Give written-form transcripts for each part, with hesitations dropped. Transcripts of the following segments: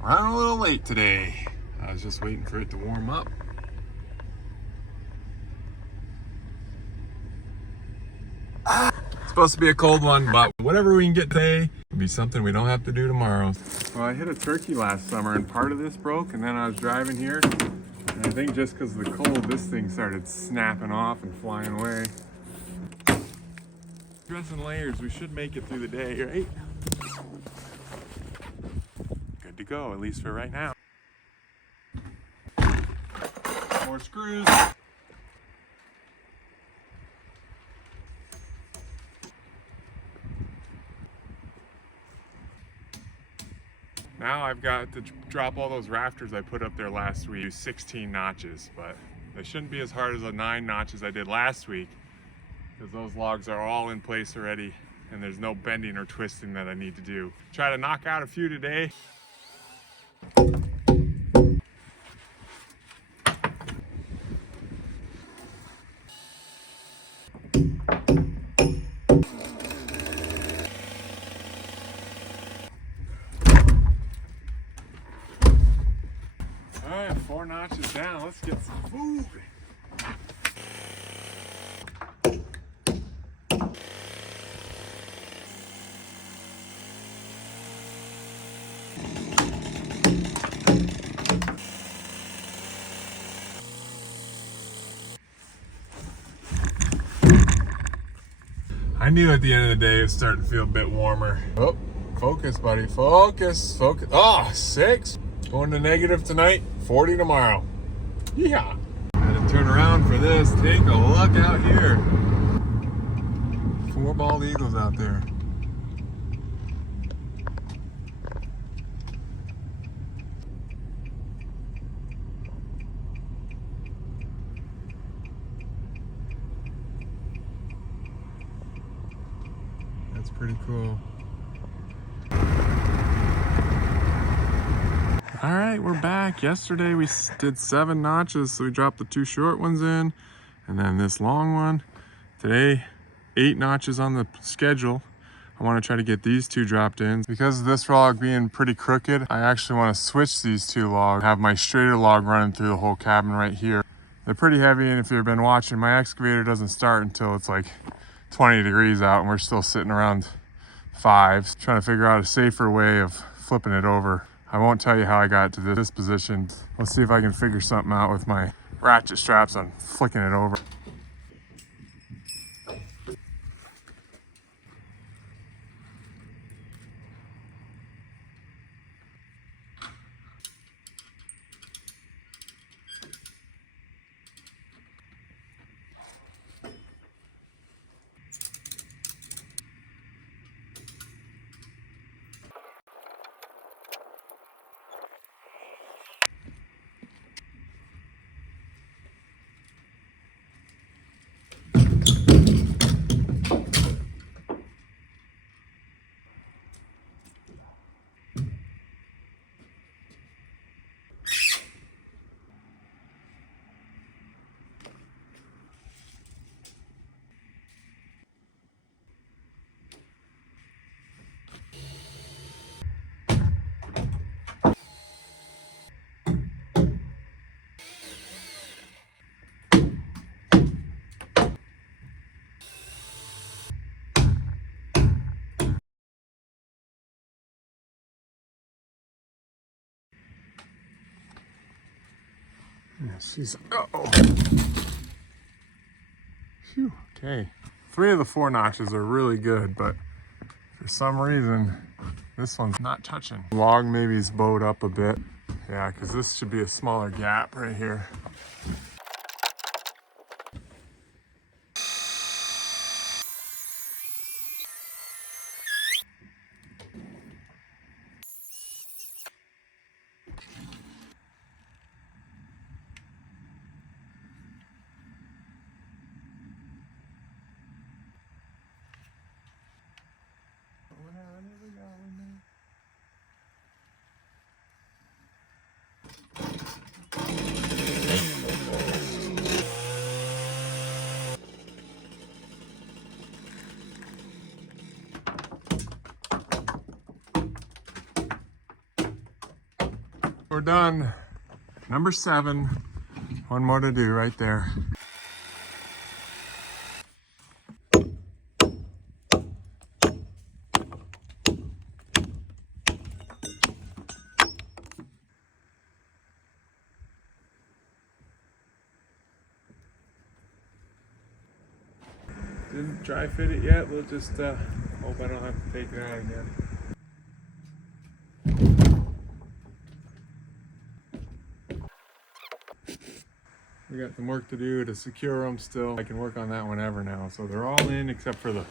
Running a little late today. I was just waiting for it to warm up. It's supposed to be a cold one, but whatever we can get today will be something we don't have to do tomorrow. Well, I hit a turkey last summer and part of this broke, and then I was driving here, and I think just because of the cold, this thing started snapping off and flying away. Dress in layers, we should make it through the day, right? Good to go, at least for right now. More screws. Now I've got to drop all those rafters I put up there last week. 16 notches, but they shouldn't be as hard as the 9 notches I did last week, because those logs are all in place already and there's no bending or twisting that I need to do. Try to knock out a few today. All right, 4 notches down. Let's get some food. I knew at the end of the day it was starting to feel a bit warmer. Oh, focus, buddy. Focus, focus. Oh, 6. Going to negative tonight, 40 tomorrow. Yeah. Had to turn around for this. Take a look out here. 4 bald eagles out there. That's pretty cool. All right, we're back. Yesterday we did 7 notches, so we dropped the 2 short ones in, and then this long one. Today, 8 notches on the schedule. I want to try to get these 2 dropped in. Because of this log being pretty crooked, I actually want to switch these 2 logs, have my straighter log running through the whole cabin right here. They're pretty heavy, and if you've been watching, my excavator doesn't start until it's like 20 degrees out, and we're still sitting around 5, trying to figure out a safer way of flipping it over. I won't tell you how I got to this position. Let's see if I can figure something out with my ratchet straps on flicking it over. Yeah, she's, uh-oh. Phew, okay. 3 of the 4 notches are really good, but for some reason, this one's not touching. Log maybe is bowed up a bit. Yeah, because this should be a smaller gap right here. we're done. Number 7. One more to do right there. Didn't dry fit it yet. We'll just hope I don't have to take it out again. We got some work to do to secure them still. I can work on that whenever now. So they're all in except for the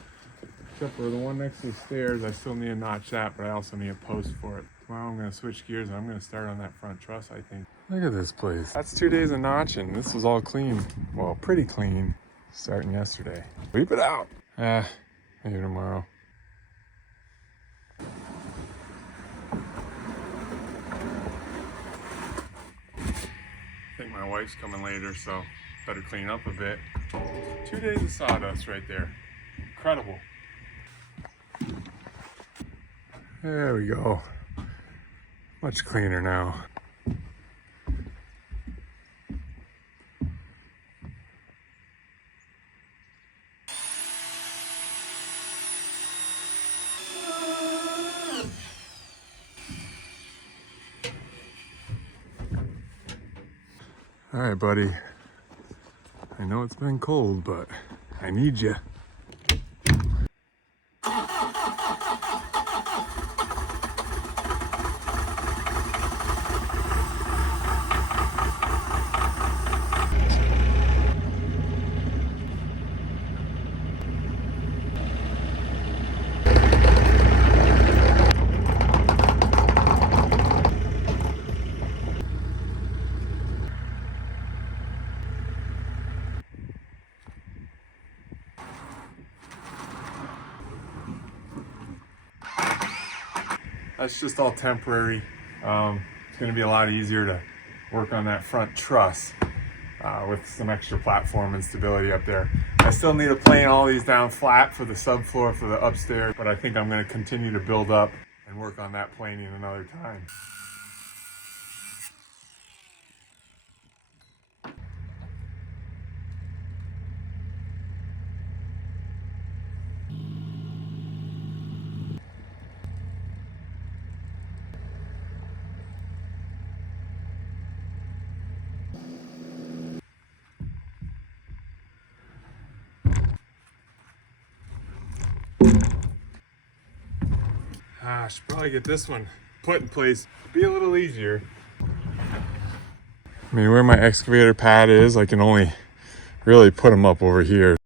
one next to the stairs. I still need to notch that, but I also need a post for it. Tomorrow I'm gonna switch gears and I'm gonna start on that front truss, I think. Look at this place. That's 2 days of notching. This was all clean. Well, pretty clean starting yesterday. Leave it out. Maybe tomorrow. I think my wife's coming later, so better clean up a bit. 2 days of sawdust right there. Incredible. There we go. Much cleaner now. All right, buddy. I know it's been cold, but I need you. That's just all temporary. It's gonna be a lot easier to work on that front truss with some extra platform and stability up there. I still need to plane all these down flat for the subfloor for the upstairs, but I think I'm gonna continue to build up and work on that planing another time. I should probably get this one put in place. Be a little easier. I mean, where my excavator pad is, I can only really put them up over here.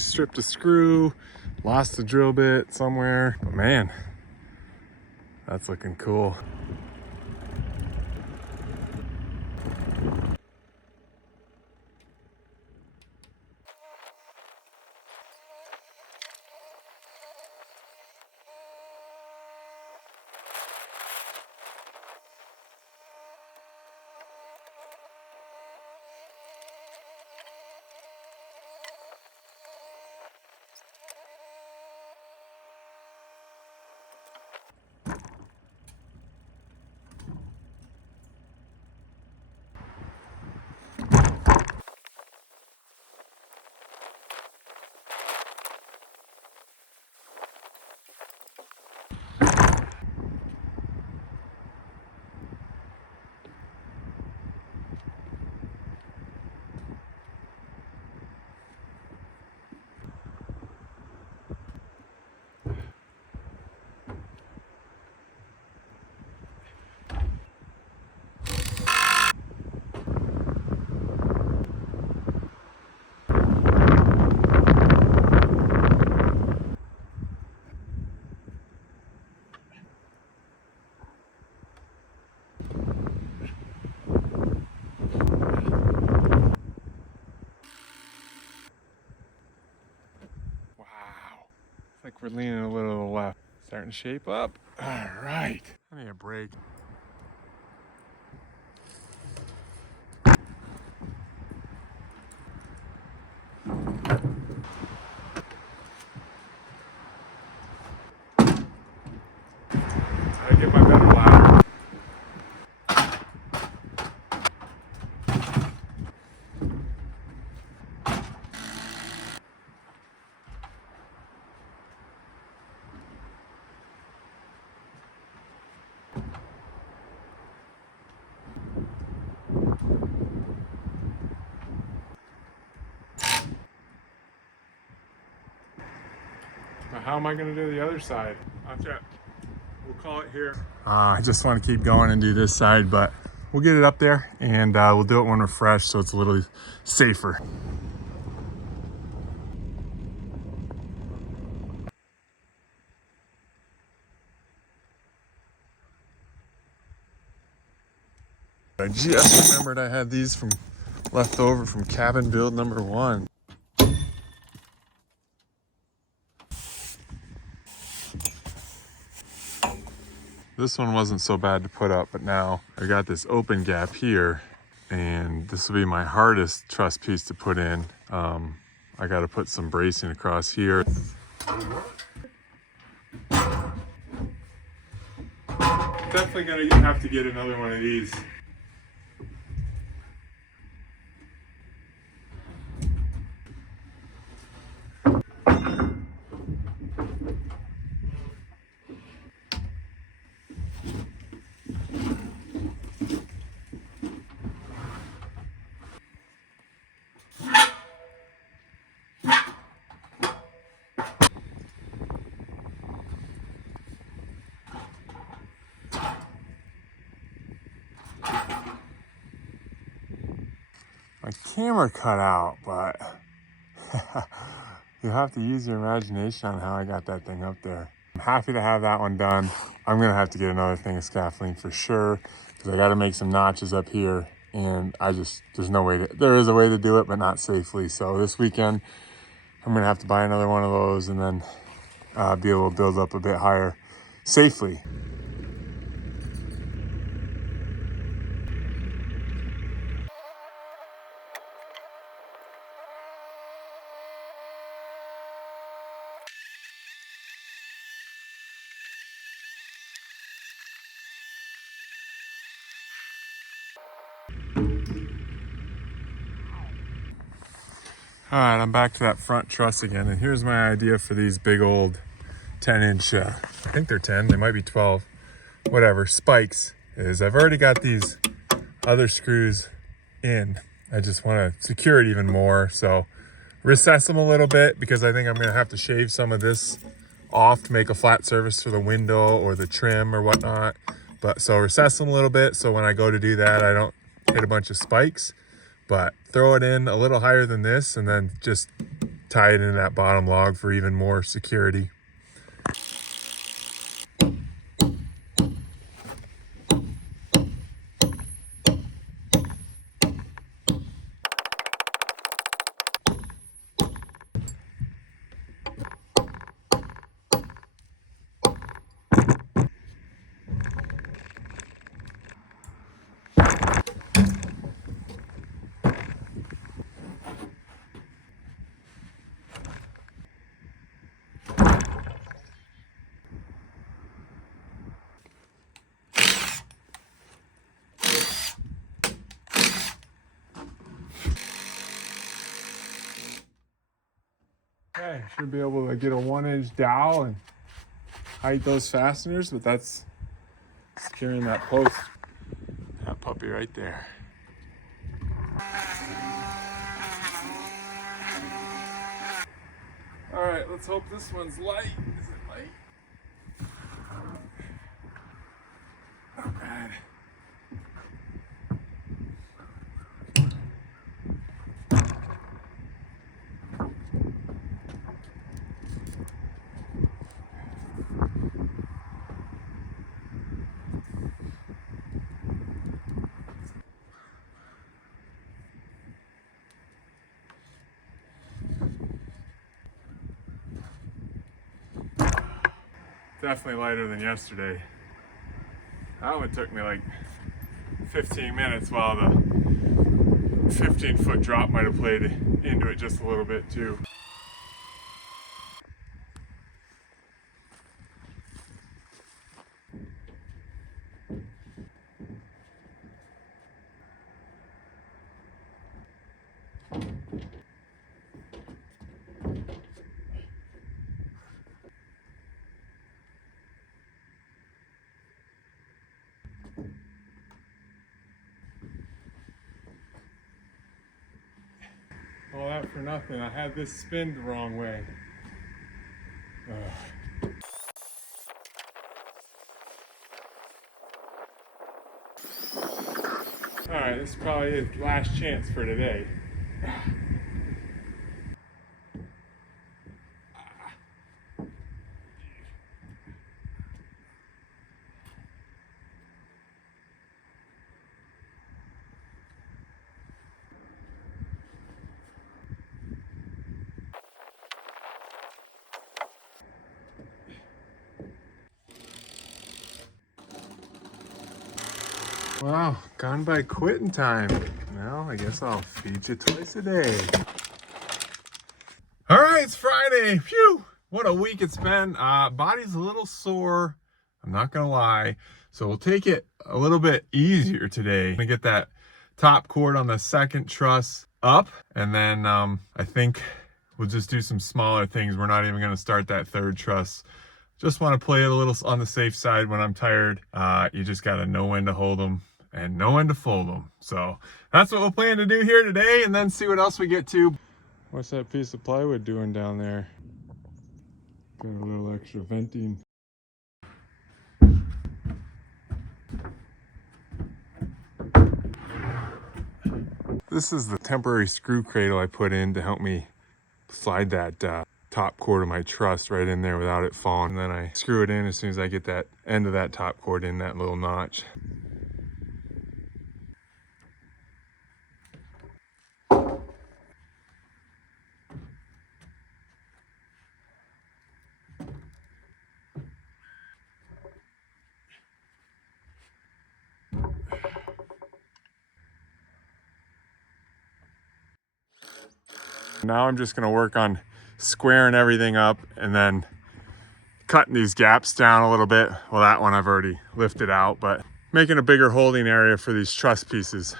Stripped a screw, lost a drill bit somewhere, but man, that's looking cool. We're leaning a little to the left. Starting to shape up. All right. I need a break. I get my better ladder. Now how am I going to do the other side? We'll call it here. I just want to keep going and do this side, but we'll get it up there and we'll do it when we're fresh so it's a little safer. I just remembered I had these from left over from cabin build number 1. This one wasn't so bad to put up, but now I got this open gap here, and this will be my hardest truss piece to put in. I got to put some bracing across here. Definitely gonna have to get another one of these. My camera cut out, but you have to use your imagination on how I got that thing up there. I'm happy to have that one done. I'm gonna have to get another thing of scaffolding for sure, because I gotta make some notches up here, and there's no way to, there is a way to do it, but not safely. So this weekend, I'm gonna have to buy another one of those and then be able to build up a bit higher safely. All right, I'm back to that front truss again, and here's my idea for these big old 10-inch, I think they're 10, they might be 12, whatever, spikes. I've already got these other screws in. I just want to secure it even more, so recess them a little bit, because I think I'm going to have to shave some of this off to make a flat surface for the window or the trim or whatnot. But so recess them a little bit, so when I go to do that, I don't hit a bunch of spikes. But throw it in a little higher than this, and then just tie it in that bottom log for even more security. Okay, should be able to get a 1-inch dowel and height those fasteners, but that's securing that post. That puppy right there. All right, let's hope this one's light. Is it light? Not bad. Definitely lighter than yesterday. That one took me like 15 minutes, while the 15-foot drop might have played into it just a little bit too. All that for nothing. I had this spin the wrong way. Ugh. Alright, this is probably his last chance for today. Wow, gone by quitting time. Well, I guess I'll feed you twice a day. All right, it's Friday. Phew, what a week it's been. Body's a little sore, I'm not gonna lie. So we'll take it a little bit easier today. I'm gonna get that top cord on the second truss up, and then I think we'll just do some smaller things. We're not even gonna start that third truss. Just want to play it a little on the safe side. When I'm tired, you just gotta know when to hold them and know when to fold them. So that's what we'll plan to do here today, and then see what else we get to. What's that piece of plywood doing down there? Got a little extra venting. This is the temporary screw cradle I put in to help me slide that top cord of my truss right in there without it falling. And then I screw it in as soon as I get that end of that top cord in that little notch. Now I'm just gonna work on squaring everything up and then cutting these gaps down a little bit. Well, that one I've already lifted out, but making a bigger holding area for these truss pieces.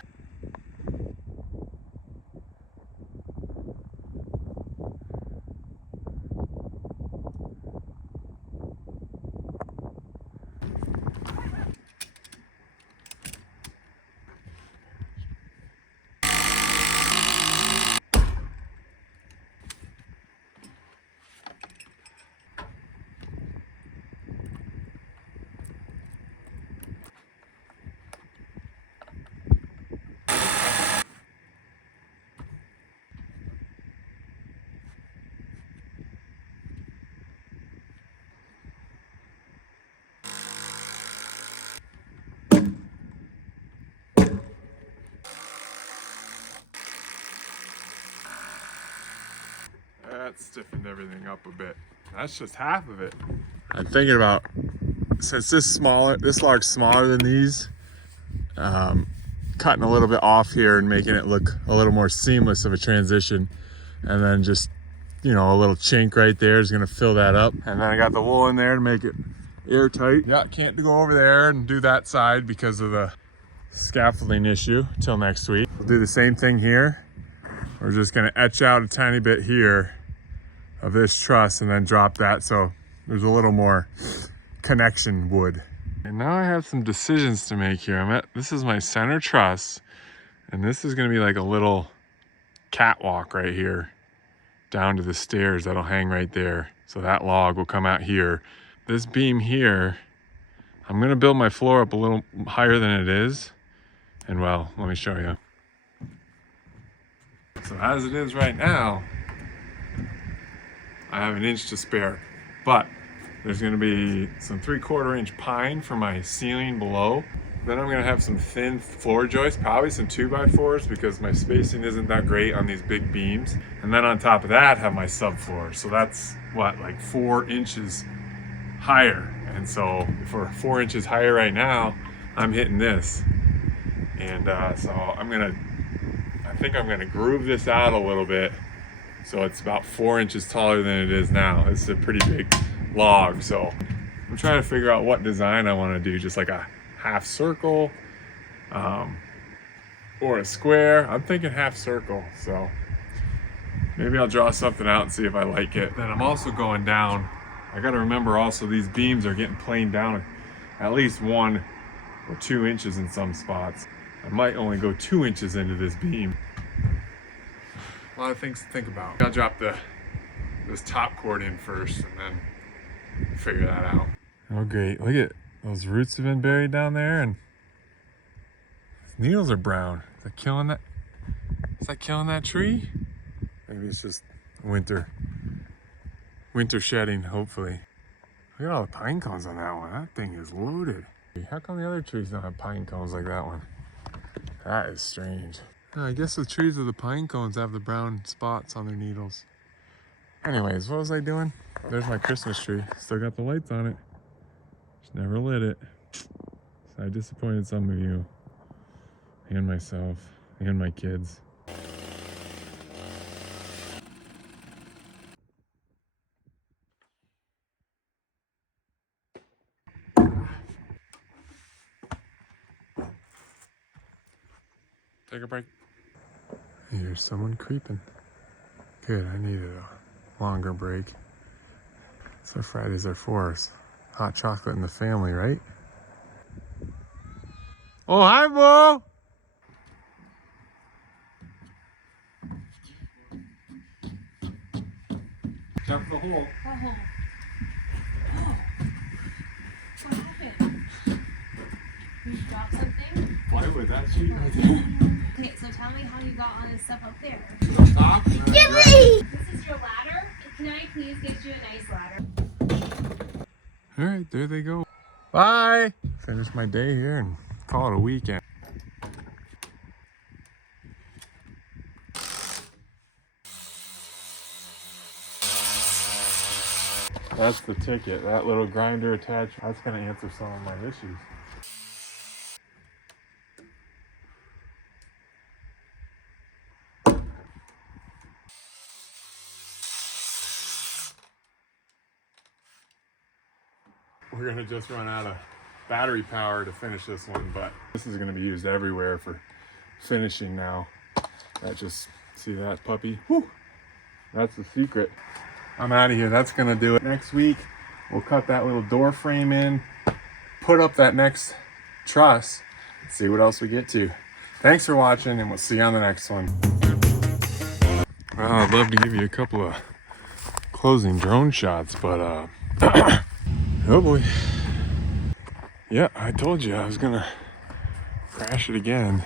That stiffened everything up a bit. That's just half of it. I'm thinking about, since this log's smaller than these, cutting a little bit off here and making it look a little more seamless of a transition. And then just, you know, a little chink right there is gonna fill that up. And then I got the wool in there to make it airtight. Yeah, can't go over there and do that side because of the scaffolding issue till next week. We'll do the same thing here. We're just gonna etch out a tiny bit here of this truss and then drop that so there's a little more connection wood. And now I have some decisions to make here. This is my center truss, and this is gonna be like a little catwalk right here down to the stairs that'll hang right there. So that log will come out here. This beam here, I'm gonna build my floor up a little higher than it is. And well, let me show you. So as it is right now, I have 1 inch to spare, but there's gonna be some 3/4 inch pine for my ceiling below. Then I'm gonna have some thin floor joists, probably some 2x4s because my spacing isn't that great on these big beams. And then on top of that, have my subfloor. So that's what, like 4 inches higher And so if we're 4 inches higher right now, I'm hitting this. And so I think I'm gonna groove this out a little bit so it's about 4 inches taller than it is now. It's a pretty big log, so I'm trying to figure out what design I want to do, just like a half circle or a square. I'm thinking half circle, so maybe I'll draw something out and see if I like it. Then I'm also going down. I got to remember also these beams are getting planed down at least 1 or 2 inches in some spots. I might only go 2 inches into this beam. A lot of things to think about. I'll drop this top cord in first and then figure that out. Oh great, look at those roots have been buried down there, and these needles are brown. Is that killing that? Is that killing that tree? Maybe it's just winter shedding, hopefully. Look at all the pine cones on that one. That thing is loaded. How come the other trees don't have pine cones like that one? That is strange. I guess the trees with the pine cones have the brown spots on their needles. Anyways, what was I doing? There's my Christmas tree. Still got the lights on it. Just never lit it. So I disappointed some of you. And myself. And my kids. Take a break. Here's someone creeping. Good, I needed a longer break. So Fridays are for us. Hot chocolate in the family, right? Oh, hi, Bo! Jump the hole. Oh. Oh. What happened? You dropped something? Plywood, that sheet right there. Okay, so tell me how you got all this stuff up there. Up top. This is your ladder? Can I please get you a nice ladder? All right, there they go. Bye. Finish my day here and call it a weekend. That's the ticket. That little grinder attached. That's going to answer some of my issues. We're gonna just run out of battery power to finish this one, but this is gonna be used everywhere for finishing now. See that puppy? Whew. That's the secret. I'm out of here. That's gonna do it. Next week, we'll cut that little door frame in, put up that next truss, see what else we get to. Thanks for watching, and we'll see you on the next one. Well, I'd love to give you a couple of closing drone shots, but oh boy. Yeah, I told you I was gonna crash it again.